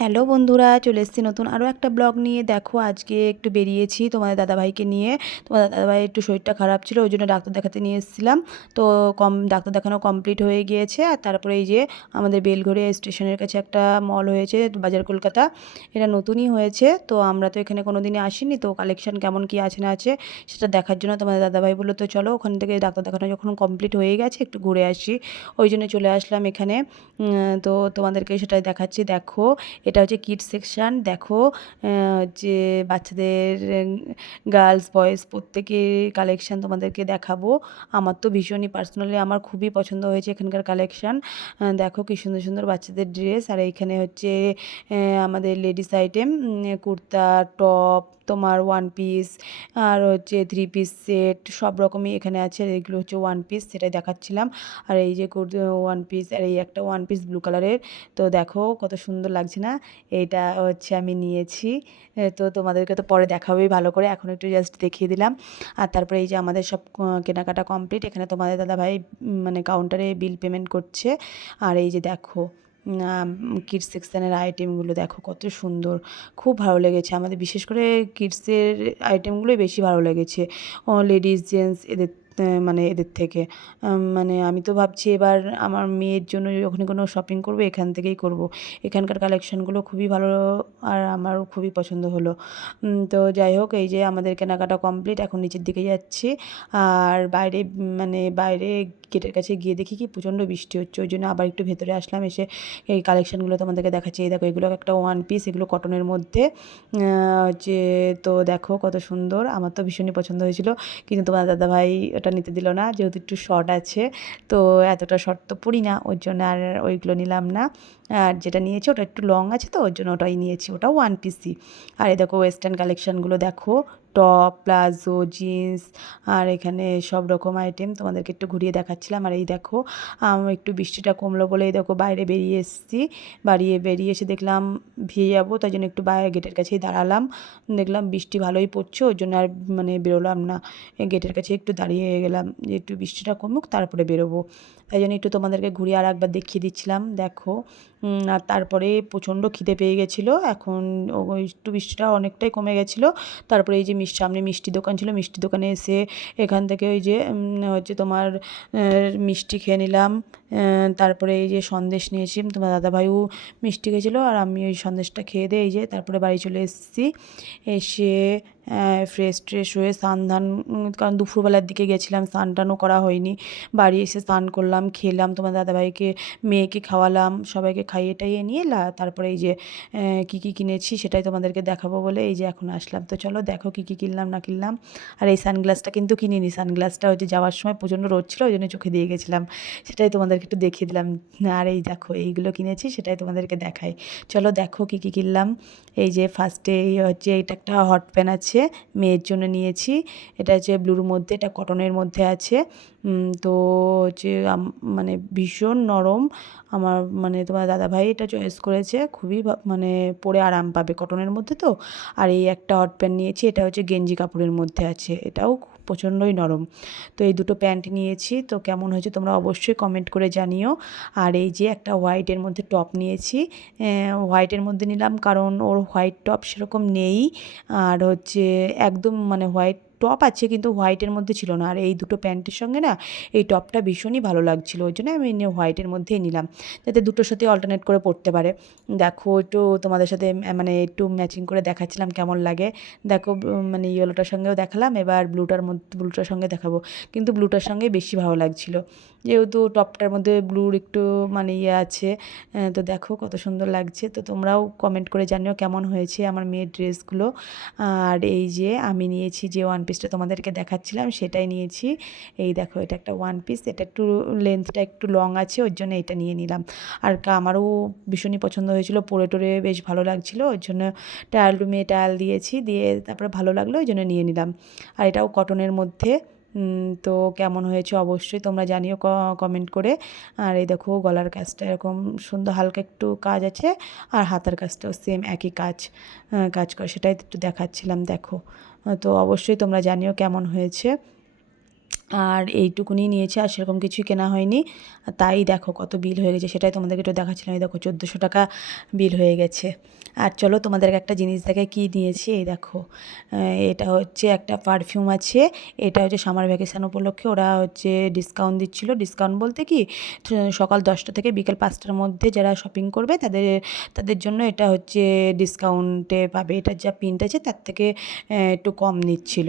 Hello বন্ধুরা, চলে এসেছি নতুন আরও একটা ব্লগ নিয়ে। দেখো, আজকে একটু বেরিয়েছি তোমাদের দাদাভাইকে নিয়ে। তোমাদের দাদাভাই একটু শরীরটা খারাপ ছিল, ওই জন্য ডাক্তার দেখাতে নিয়ে এসেছিলাম। তো কম, ডাক্তার দেখানো কমপ্লিট হয়ে গিয়েছে। আর তারপরে এই যে আমাদের বেলঘড়িয়া স্টেশনের কাছে একটা মল হয়েছে, বাজার কলকাতা। এটা নতুনই হয়েছে, তো আমরা তো এখানে কোনো দিনই আসিনি। তো কালেকশন কেমন কী আছে না আছে সেটা দেখার জন্য তোমাদের দাদাভাই বলল, তো চলো ওখান থেকে ডাক্তার দেখানো যখন কমপ্লিট হয়ে গেছে, একটু ঘুরে আসি। ওই জন্য চলে আসলাম এখানে। তো তোমাদেরকে সেটাই দেখাচ্ছি। দেখো এটা হচ্ছে কিড সেকশান দেখো যে বাচ্চাদের গার্লস বয়েজ প্রত্যেকের কালেকশান তোমাদেরকে দেখাবো। আমার তো ভীষণই পার্সোনালি আমার খুবই পছন্দ হয়েছে এখানকার কালেকশান দেখো কি সুন্দর সুন্দর বাচ্চাদের ড্রেস আর এইখানে হচ্ছে আমাদের লেডিস আইটেম কুর্তা টপ তোমার ওয়ান পিস আর হচ্ছে থ্রি পিস সেট সব রকমই এখানে আছে। এগুলো হচ্ছে ওয়ান পিস সেটাই দেখাচ্ছিলাম। আর এই যে ওয়ান পিস আর এই একটা ওয়ান পিস ব্লু কালারের তো দেখো কত সুন্দর লাগছে না? এইটা হচ্ছে আমি নিয়েছি। তো তোমাদেরকে তো পরে দেখাবেই ভালো করে। এখন একটু জাস্ট দেখিয়ে দিলাম। আর তারপরে এই যে আমাদের সব কেনাকাটা কমপ্লিট এখানে তোমাদের দাদাভাই মানে কাউন্টারে বিল পেমেন্ট করছে। আর এই যে দেখো কিডস সেকশানের আইটেমগুলো দেখো কত সুন্দর। খুব ভালো লেগেছে। আমাদের বিশেষ করে কিডসের আইটেমগুলোই বেশি ভালো লেগেছে। লেডিস জেন্টস এদের মানে এদের থেকে। মানে আমি তো ভাবছি এবার আমার মেয়ের জন্য যখনই কোনো শপিং করব, এখান থেকেই করব। এখানকার কালেকশানগুলো খুবই ভালো আর আমারও খুবই পছন্দ হলো। তো যাই হোক, এই যে আমাদের কেনাকাটা কমপ্লিট এখন নিচের দিকে যাচ্ছি। আর বাইরে মানে বাইরে গেটের কাছে গিয়ে দেখি কি প্রচণ্ড বৃষ্টি হচ্ছে, ওই জন্য আবার একটু ভেতরে আসলাম, এসে এই কালেকশানগুলো তোমাদেরকে দেখাচ্ছি। এই দেখো, এগুলো একটা ওয়ান পিস এগুলো কটনের মধ্যে। যে তো দেখো কত সুন্দর, আমার তো ভীষণই পছন্দ হয়েছিল। কিন্তু তোমার দাদাভাই ওটা নিতে দিল না, যেহেতু একটু শর্ট আছে, তো এতটা শর্ট তো পড়ি না, ওর জন্য আর ওইগুলো নিলাম না। আর যেটা নিয়েছি ওটা একটু লং আছে তো, ওর জন্য ওটাই নিয়েছি, ওটা ওয়ান পিসি আর এই দেখো ওয়েস্টার্ন কালেকশানগুলো দেখো টপ প্লাজো জিন্স আর এখানে সব রকম আইটেম তোমাদেরকে একটু ঘুরিয়ে দেখাচ্ছিলাম। আর এই দেখো একটু বৃষ্টিটা কমলো বলে এই দেখো বাইরে বেরিয়ে এসেছি। বাড়িয়ে বেরিয়ে এসে দেখলাম ভিজে যাব, তাই জন্য একটু বাইরে গেটের কাছেই দাঁড়ালাম। দেখলাম বৃষ্টি ভালোই পড়ছে, ওই জন্য আর মানে বেরোলাম না। গেটের কাছে একটু দাঁড়িয়ে গেলাম যে একটু বৃষ্টিটা কমুক, তারপরে বেরোবো। তাই জন্য একটু তোমাদেরকে ঘুরিয়ে আর একবার দেখিয়ে দিচ্ছিলাম। দেখো আর তারপরে প্রচণ্ড খিদে পেয়ে গেছিল। এখন ওই একটু বৃষ্টিটা অনেকটাই কমে গেছিল। তারপরে এই যে মিষ্টি সামনে মিষ্টি দোকান ছিল, মিষ্টি দোকানে এসে এখান থেকে ওই যে হচ্ছে তোমার মিষ্টি খেয়ে নিলাম। তারপরে এই যে সন্দেশ নিয়েছি, তোমার দাদাভাইও মিষ্টি খেয়েছিলো আর আমি ওই সন্দেশটা খেয়ে দিয়ে এই যে তারপরে বাড়ি চলে এসেছি। এসে ফ্রেশ ট্রেশ হয়ে স্নান ধান কারণ দুপুরবেলার দিকে গেছিলাম, স্নান টানও করা হয়নি। বাড়ি এসে স্নান করলাম, খেলাম, তোমার দাদাভাইকে, মেয়েকে খাওয়ালাম, সবাইকে খাইয়ে টাইয়ে নিয়ে তারপরে এই যে কী কী কিনেছি সেটাই তোমাদেরকে দেখাবো বলে এই যে এখন আসলাম। তো চলো দেখো কী কী কিনলাম, না কিনলাম। আর এই সানগ্লাসটা কিন্তু কিনিনি, সানগ্লাসটা হচ্ছে যাওয়ার সময় প্রচণ্ড রোদ ছিল, ওই জন্য চোখে দিয়ে গেছিলাম। সেটাই তোমাদেরকে একটু দেখিয়ে দিলাম। আর এই দেখো, এইগুলো কিনেছি, সেটাই তোমাদেরকে দেখাই। চলো দেখো কী কী কিনলাম। এই যে ফার্স্টে এই হচ্ছে এটা একটা হট প্যান আছে। মেয়ের জন্য নিয়েছি। এটা হচ্ছে ব্লুর মধ্যে, এটা কটনের মধ্যে আছে। তো হচ্ছে মানে ভীষণ নরম। আমার মানে তোমার দাদাভাই এটা চয়েস করেছে। খুবই মানে পরে আরাম পাবে কটনের মধ্যে তো। আর এই একটা হট প্যান্ট নিয়েছি, এটা হচ্ছে গেঞ্জি কাপড়ের মধ্যে আছে। এটাও প্রচণ্ডই নরম। তো এই দুটো প্যান্ট নিয়েছি। তো কেমন হয়েছে তোমরা অবশ্যই কমেন্ট করে জানিও। আর এই যে একটা হোয়াইটের মধ্যে টপ নিয়েছি। হোয়াইটের মধ্যে নিলাম কারণ ওর হোয়াইট টপ সেরকম নেই। আর হচ্ছে একদম মানে হোয়াইট টপ আছে কিন্তু হোয়াইটের মধ্যে ছিল না। আর এই দুটো প্যান্টের সঙ্গে না, এই টপটা ভীষণই ভালো লাগছিল। ওই জন্য আমি হোয়াইটের মধ্যেই নিলাম। যাতে দুটোর সাথে অল্টারনেট করে পড়তে পারে। দেখো একটু তোমাদের সাথে মানে একটু ম্যাচিং করে দেখাচ্ছিলাম কেমন লাগে। দেখো মানে ইয়েলোটার সঙ্গেও দেখালাম। এবার ব্লুটার মধ্যে ব্লুটার সঙ্গে দেখাবো। কিন্তু ব্লুটার সঙ্গে বেশি ভালো লাগছিল। যেহেতু টপটার মধ্যে ব্লুর একটু মানে ইয়ে আছে তো দেখো কত সুন্দর লাগছে। তো তোমরাও কমেন্ট করে জানিও কেমন হয়েছে আমার মেয়ের ড্রেসগুলো আর এই যে আমি নিয়েছি যে ওয়ান পিসটা তোমাদেরকে দেখাচ্ছিলাম, সেটাই নিয়েছি। এই দেখো, এটা একটা ওয়ান পিস এটা একটু লেন্থটা একটু লং আছে, ওর জন্য এটা নিয়ে নিলাম। আর আমারও ভীষণই পছন্দ হয়েছিল, পরে টোরে বেশ ভালো লাগছিল, ওর জন্য টায়াল রুমে টায়াল দিয়েছি, দিয়ে তারপরে ভালো লাগল, ওই জন্য নিয়ে নিলাম। আর এটাও কটনের মধ্যে। তো কেমন হয়েছে অবশ্যই তোমরা জানিও কমেন্ট করে। আর এই দেখো গলার কাজটা এরকম সুন্দর হালকা একটু কাজ আছে আর হাতার কাজটাও সেম একই কাজ কাজ করে। সেটাই একটু দেখাচ্ছিলাম, দেখো। তো অবশ্যই তোমরা জানিও কেমন হয়েছে। আর এইটুকুনি নিয়েছে আর সেরকম কিছুই কেনা হয়নি। তাই দেখো কত বিল হয়ে গেছে, সেটাই তোমাদেরকে একটু দেখাচ্ছিলাম। এই দেখো চোদ্দোশো টাকা বিল হয়ে গেছে। আর চলো তোমাদেরকে একটা জিনিস দেখে কী দিয়েছি এই দেখো এটা হচ্ছে একটা পারফিউম আছে। এটা হচ্ছে সামার ভ্যাকেশান উপলক্ষে। ওরা হচ্ছে ডিসকাউন্ট দিচ্ছিল। ডিসকাউন্ট বলতে কি সকাল দশটা থেকে বিকেল পাঁচটার মধ্যে যারা শপিং করবে, তাদের তাদের জন্য এটা হচ্ছে ডিসকাউন্টে পাবে। এটার যা প্রিন্ট আছে, তার থেকে একটু কম নিচ্ছিল।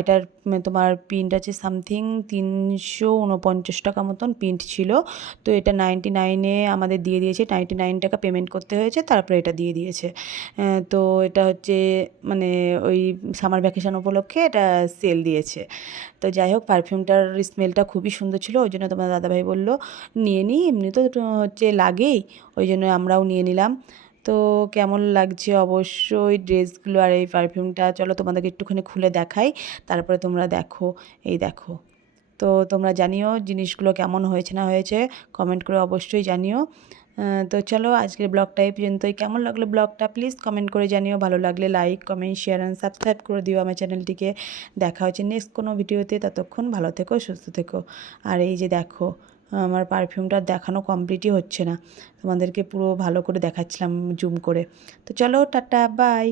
এটার তোমার প্রিন্ট আছে সামথিং তিনশো উনপঞ্চাশ টাকা মতন প্রিন্ট ছিল। তো এটা নাইনটি নাইনে আমাদের দিয়ে দিয়েছে নাইনটি নাইন টাকা পেমেন্ট করতে হয়েছে, তারপরে এটা দিয়ে দিয়েছে। তো এটা হচ্ছে মানে ওই সামার ভ্যাকেশন উপলক্ষে এটা সেল দিয়েছে। তো যাই হোক পারফিউমটার স্মেলটা খুবই সুন্দর ছিল, ওই জন্য তোমার দাদাভাই বলল, নিয়ে নিই এমনি তো হচ্ছে লাগেই। ওই জন্য আমরাও নিয়ে নিলাম। তো কেমন লাগছে? অবশ্যই ড্রেসগুলো আর এই পারফিউমটা চলো তোমাদেরকে একটুখানি খুলে দেখাই, তারপরে তোমরা দেখো, এই দেখো। তো তোমরা জানিও জিনিসগুলো কেমন হয়েছে না হয়েছে কমেন্ট করে অবশ্যই জানিও। তো চলো আজকের ব্লগটা এই পর্যন্তই। কেমন লাগল ব্লগটা প্লিজ কমেন্ট করে জানিও। ভালো লাগলে like comment share and subscribe করে দিও আমার চ্যানেলটিকে। দেখা হচ্ছে নেক্সট কোনো ভিডিওতে ততক্ষণ ভালো থেকো, সুস্থ থেকো। আর এই যে দেখো আমার পারফিউমটা দেখানো কমপ্লিটই হচ্ছে না। তোমাদেরকে পুরো ভালো করে দেখাচ্ছিলাম জুম করে। তো চলো, টাটা বাই